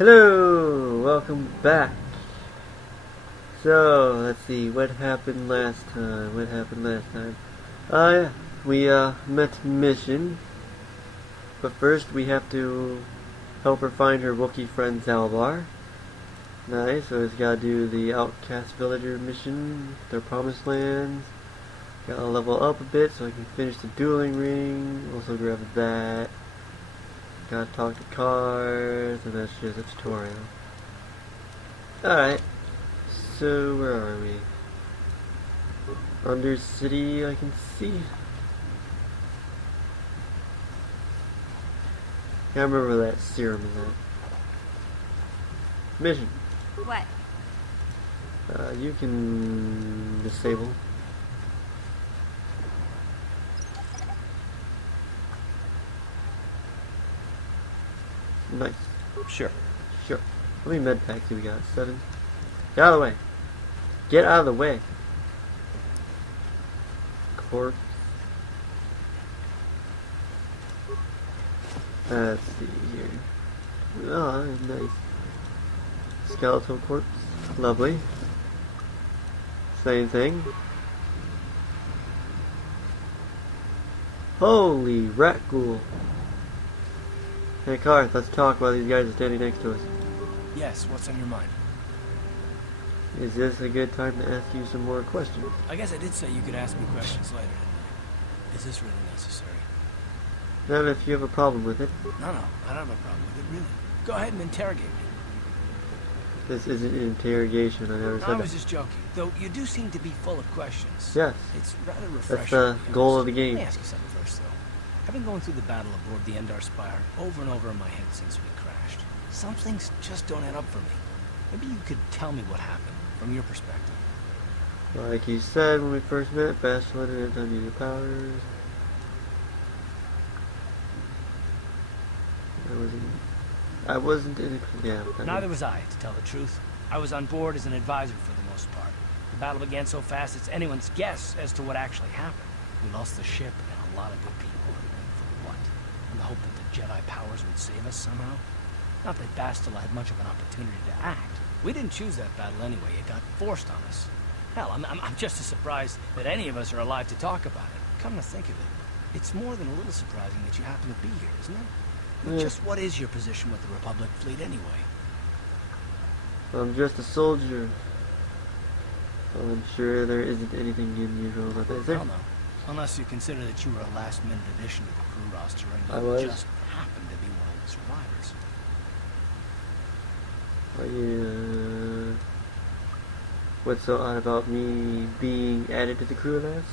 Hello, welcome back. So, let's see, what happened last time? Yeah, we met mission, but first we have to help her find her Wookiee friend Zalbar. Nice, so it's gotta do the Outcast villager mission, their promised lands. Gotta level up a bit so I can finish the dueling ring, also grab that. Gotta talk to cars, and that's just a tutorial. Alright, so where are we? Under city, I can see. Can't remember where that serum is at. Mission. What? You can disable. Nice. Sure. How many med packs do we got? 7? Get out of the way. Get out of the way. Corpse. Let's see here. Oh, nice. Skeletal corpse. Lovely. Same thing. Holy rat ghoul. Hey, Darth, let's talk while these guys are standing next to us. Yes, what's on your mind? Is this a good time to ask you some more questions? I guess I did say you could ask me questions later, didn't I? Is this really necessary? Not if you have a problem with it. No, I don't have a problem with it, really. Go ahead and interrogate me. This isn't an interrogation, I never said I that. was just joking. Though you do seem to be full of questions. Yes. It's rather refreshing. That's the goal of the game. Let me ask you something first, though. I've been going through the battle aboard the Endar Spire over and over in my head since we crashed. Some things just don't add up for me. Maybe you could tell me what happened, from your perspective. Like you said when we first met, Bastila didn't undo your powers. I wasn't in it. Yeah. Neither was I, to tell the truth. I was on board as an advisor for the most part. The battle began so fast it's anyone's guess as to what actually happened. We lost the ship and a lot of good people. And for what? In the hope that the Jedi powers would save us somehow? Not that Bastila had much of an opportunity to act. We didn't choose that battle anyway. It got forced on us. Hell, I'm just as surprised that any of us are alive to talk about it. Come to think of it, it's more than a little surprising that you happen to be here, isn't it? But just what is your position with the Republic fleet anyway? I'm just a soldier. I'm sure there isn't anything unusual about that, is there? Hell no. Unless you consider that you were a last-minute addition to the crew roster I and was. you just happened to be one of the survivors. Are you, what's so odd about me being added to the crew last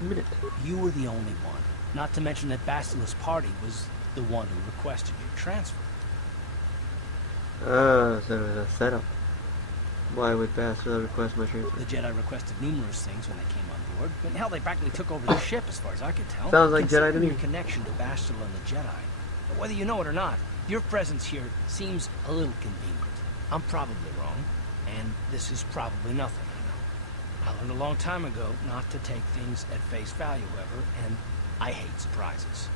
minute? You were the only one. Not to mention that Bastila's party was the one who requested your transfer. So it was a setup. Why would Bastila request my transfer? The Jedi requested numerous things when they came on board. I mean, hell, they practically took over the ship as far as I could tell. Sounds like Jedi to me. Your connection to Bastila and the Jedi. But whether you know it or not, your presence here seems a little convenient. I'm probably wrong, and this is probably nothing, I know. I learned a long time ago not to take things at face value, however, and I hate surprises.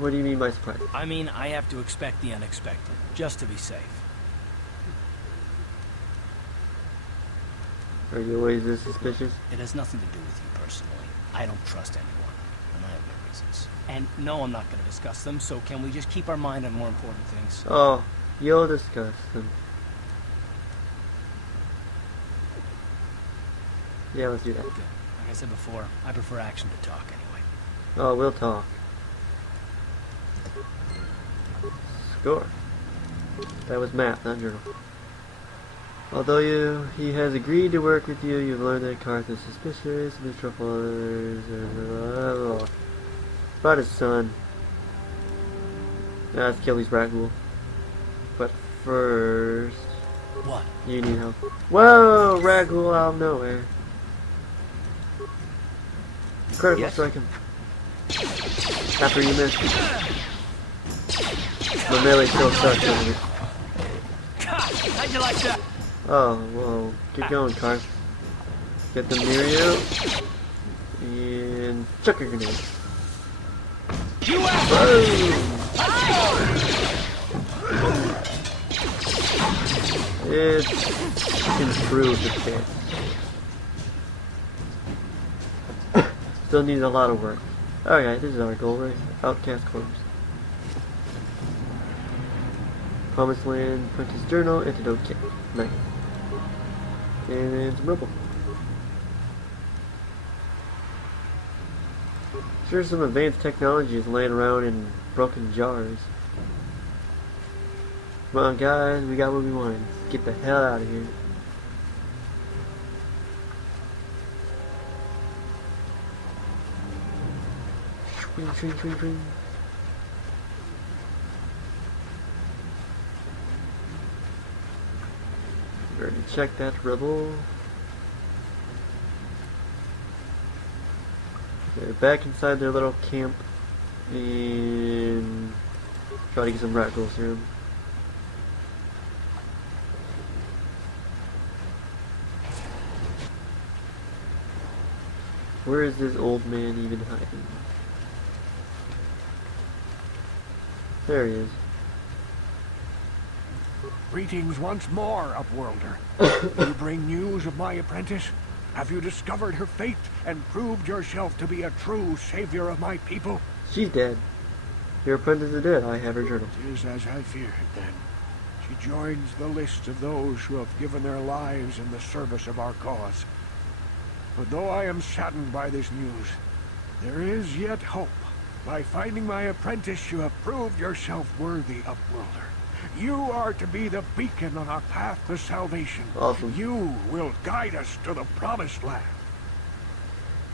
What do you mean by surprise? I mean, I have to expect the unexpected, just to be safe. Are you always this suspicious? It has nothing to do with you personally. I don't trust anyone, and I have my reasons. And no, I'm not going to discuss them, so can we just keep our mind on more important things? Oh, you'll discuss them. Yeah, let's do that. Good. Like I said before, I prefer action to talk anyway. Oh, we'll talk. Score. That was math, not journal. Although he has agreed to work with you, you've learned that Darth is suspicious, mistrustful of others, about his son. Now let's kill these rat ghoul. But first... What? You need help. Whoa! Rat ghoul out of nowhere. Critical strike him. After you missed. My melee still sucks, doesn't it? How'd you like that? Oh, whoa. Keep going, Darth. Get them near you. And chuck a grenade. You Boom! It's improved a bit. Still needs a lot of work. Alright, this is our goal, right? Outcast corpse. Promised Land, Apprentice Journal, Antidote Kit. Nice. And then some rubble. Sure, some advanced technology is laying around in broken jars. Come on, guys, we got what we wanted. Let's get the hell out of here. Swing, swing, swing, swing. We already checked that rubble. They're back inside their little camp and try to get some rat gold serum. Where is this old man even hiding? There he is. Greetings once more, Upworlder. You bring news of my apprentice? Have you discovered her fate and proved yourself to be a true savior of my people? She's dead. Your apprentice is dead. I have her journal. It is as I feared, then. She joins the list of those who have given their lives in the service of our cause. But though I am saddened by this news, there is yet hope. By finding my apprentice, you have proved yourself worthy, Upworlder. You are to be the beacon on our path to salvation. Awesome. You will guide us to the Promised Land.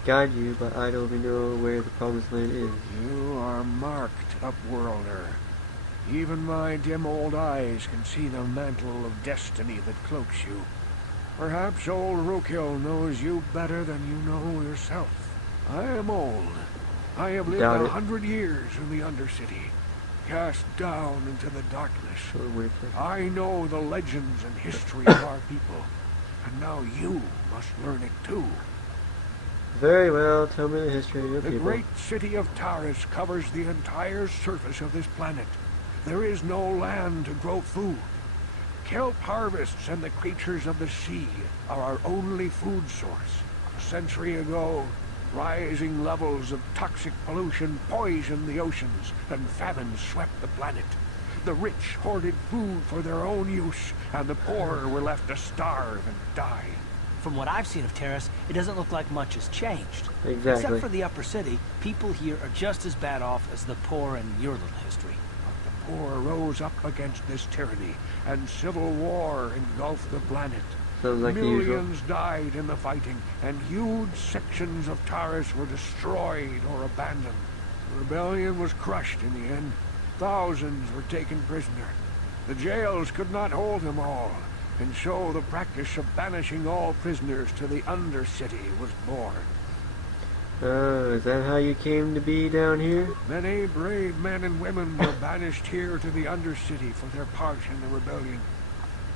Guide you, but I don't even know where the Promised Land is. You are marked, Upworlder. Even my dim old eyes can see the mantle of destiny that cloaks you. Perhaps old Rookhill knows you better than you know yourself. I am old. I have lived 100 years in the Undercity, cast down into the darkness. I know the legends and history of our people, and now you must learn it too. Very well, tell me the history of your The people. great city of Taris covers the entire surface of this planet. There is no land to grow food. Kelp harvests and the creatures of the sea are our only food source. A century ago, rising levels of toxic pollution poisoned the oceans, and famine swept the planet. The rich hoarded food for their own use, and the poor were left to starve and die. From what I've seen of Terrace, it doesn't look like much has changed. Exactly. Except for the upper city, people here are just as bad off as the poor in your little history. The poor rose up against this tyranny, and civil war engulfed the planet. Sounds like the usual. Millions died in the fighting, and huge sections of Taris were destroyed or abandoned. The rebellion was crushed in the end. Thousands were taken prisoner. The jails could not hold them all, and so the practice of banishing all prisoners to the Undercity was born. Oh, is that how you came to be down here? Many brave men and women were banished here to the Undercity for their part in the rebellion.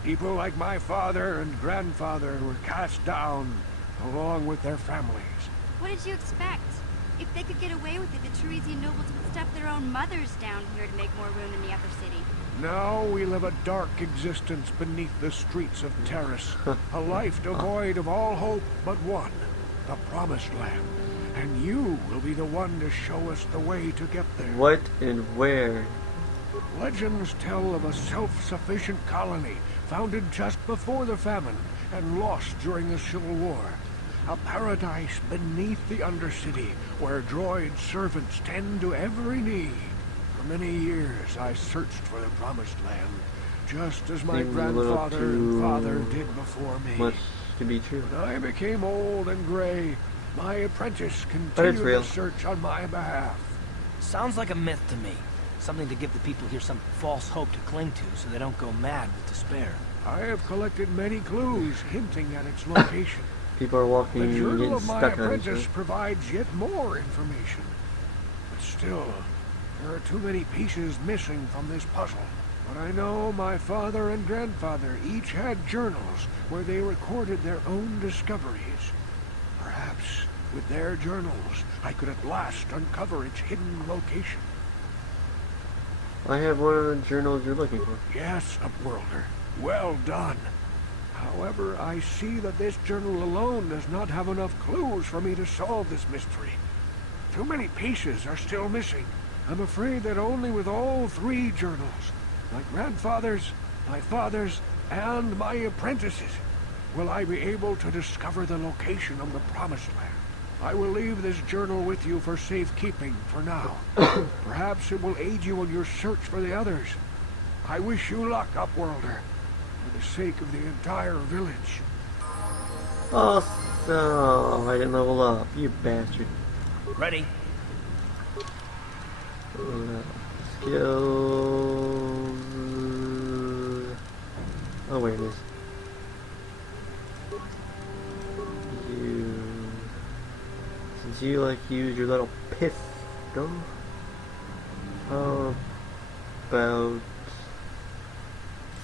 People like my father and grandfather were cast down, along with their families. What did you expect? If they could get away with it, the Teresian nobles would stuff their own mothers down here to make more room in the upper city. Now we live a dark existence beneath the streets of Taris. A life devoid of all hope but one, the Promised Land. And you will be the one to show us the way to get there. What and where? Legends tell of a self-sufficient colony founded just before the famine and lost during the Civil War. A paradise beneath the Undercity where droid servants tend to every need. For many years I searched for the Promised Land, just as my Seems a little grandfather and father too did before me. much to be true. When I became old and gray, my apprentice But it's continued real. the search on my behalf. Sounds like a myth to me. Something to give the people here some false hope to cling to so they don't go mad with despair. I have collected many clues hinting at its location. People are walking The and journal getting of my stuck on each apprentice other. provides yet more information. But still, there are too many pieces missing from this puzzle. But I know my father and grandfather each had journals where they recorded their own discoveries. Perhaps, with their journals, I could at last uncover its hidden location. I have one of the journals you're looking for. Yes, Upworlder. Well done. However, I see that this journal alone does not have enough clues for me to solve this mystery. Too many pieces are still missing. I'm afraid that only with all 3 journals, my grandfather's, my father's, and my apprentice's, will I be able to discover the location of the Promised Land. I will leave this journal with you for safekeeping for now. Perhaps it will aid you in your search for the others. I wish you luck, Upworlder, for the sake of the entire village. Awesome! I didn't level up, you bastard. Ready? Skills... awareness. Since you like to use your little pistol, how about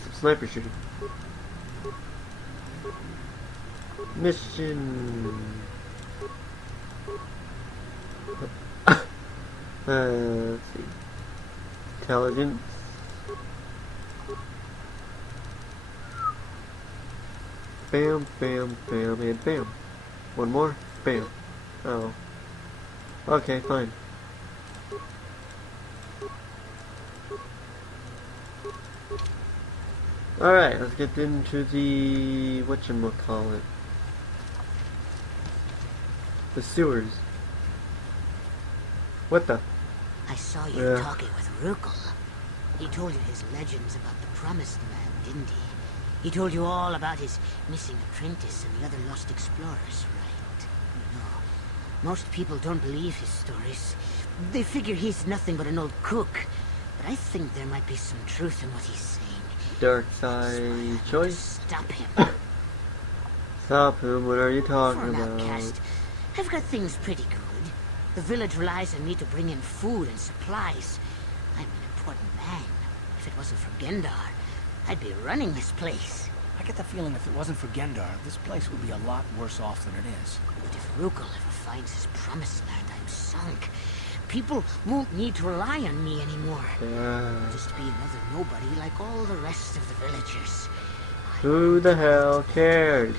some sniper shooting? Mission. Let's see. Intelligence. Bam, bam, bam, and bam. One more. Bam. Oh. Okay, fine. Alright, let's get into the... whatchamacallit. The sewers. What the? I saw you talking with Rukel. He told you his legends about the Promised Land, didn't he? He told you all about his missing apprentice and the other lost explorers, right? No, most people don't believe his stories. They figure he's nothing but an old cook. But I think there might be some truth in what he's saying. Dark side choice? Stop him. Stop him, what are you talking For an about? outcast, I've got things pretty good. The village relies on me to bring in food and supplies. I'm an important man. If it wasn't for Gendar, I'd be running this place. I get the feeling if it wasn't for Gendar, this place would be a lot worse off than it is. But if Rukel ever finds his Promised Land, I'm sunk. People won't need to rely on me anymore. I'll just be another nobody like all the rest of the villagers. Who the hell cares?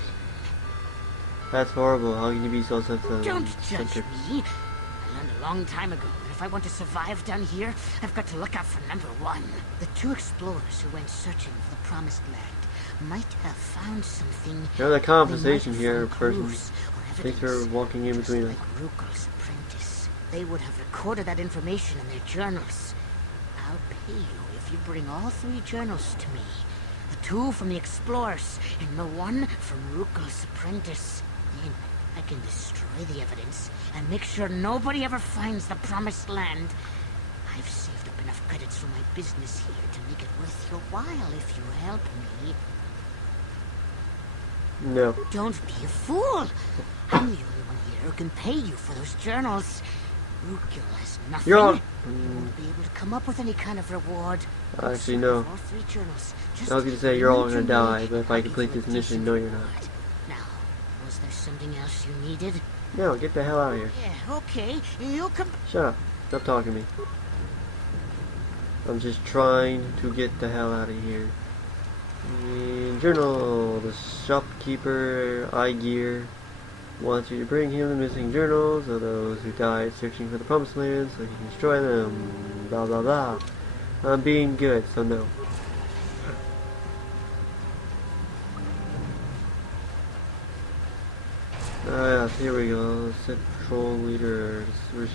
That's horrible. How can you be so sensitive? Don't judge me. I learned a long time ago that if I want to survive down here, I've got to look out for number 1. The 2 explorers who went searching for the Promised Land might have found something. You're the conversation They might here, have found person. clues or Thanks for evidence, walking in just between us. like Rukel's apprentice. They would have recorded that information in their journals. I'll pay you if you bring all 3 journals to me. The 2 from the explorers and the 1 from Rukel's apprentice. Then I can destroy the evidence and make sure nobody ever finds the Promised Land. I've saved up enough credits for my business here to make it worth your while if you help me. No. Don't be a fool. I'm the only one here who can pay you for those journals. Rukel has nothing. You're on. You won't be able to come up with any kind of reward. Actually, no. All 3 journals. I was gonna say you're all gonna die, but if I complete this mission, no, you're not. Now, was there something else you needed? No, get the hell out of here. Yeah, okay. You'll come. Shut up. Stop talking to me. I'm just trying to get the hell out of here. And journal. The shopkeeper, eye gear, wants you to bring him the missing journals of those who died searching for the Promised Land so he can destroy them. Blah blah blah. I'm being good, so no. Here we go. Central leader.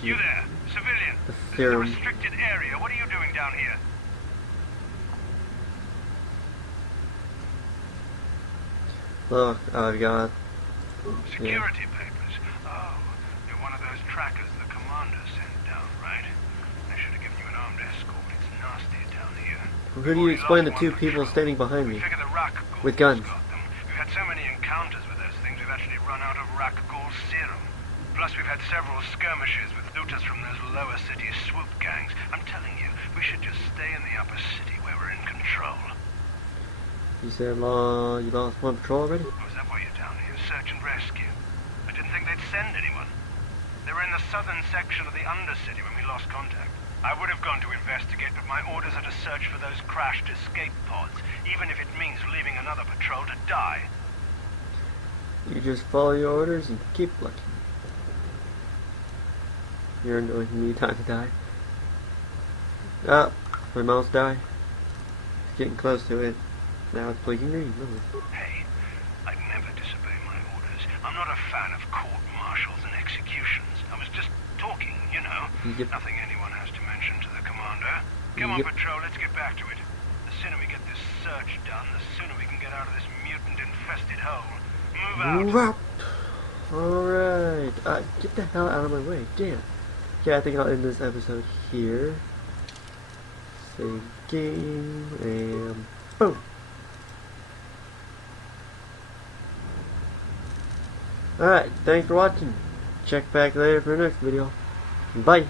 You there, civilian. The This is a serum. restricted area. What are you doing down here? Look, I've got. Security papers. Oh, you're one of those trackers the commander sent down, right? I should have given you an armed escort. It's nasty down here. Who do you explain the 2 people standing behind We me? figure the Rock With guns. got them. We've had so many encounters with those things, we've actually run out of Rock Ghoul's serum. Plus, we've had several skirmishes with looters from those lower city swoop gangs. I'm telling you, we should just stay in the upper city where we're in control. You said you lost 1 patrol already? Oh, is that why you're down here? Search and rescue? I didn't think they'd send anyone. They were in the southern section of the Undercity when we lost contact. I would have gone to investigate, but my orders are to search for those crashed escape pods, even if it means leaving another patrol to die. You just follow your orders and keep looking. You're annoying me time to die. Ah, my mouse died. It's getting close to it. Now it's blinking green. Hey, I'd never disobey my orders. I'm not a fan of court-martials and executions. I was just talking, you know. Yep. Nothing anyone has to mention to the commander. Come on, Yep. Patrol, let's get back to it. The sooner we get this search done, the sooner we can get out of this mutant-infested hole. Move out. Alright. Get the hell out of my way. Damn. Okay, I think I'll end this episode here. Save game, and boom. Alright, thanks for watching. Check back later for the next video. Bye.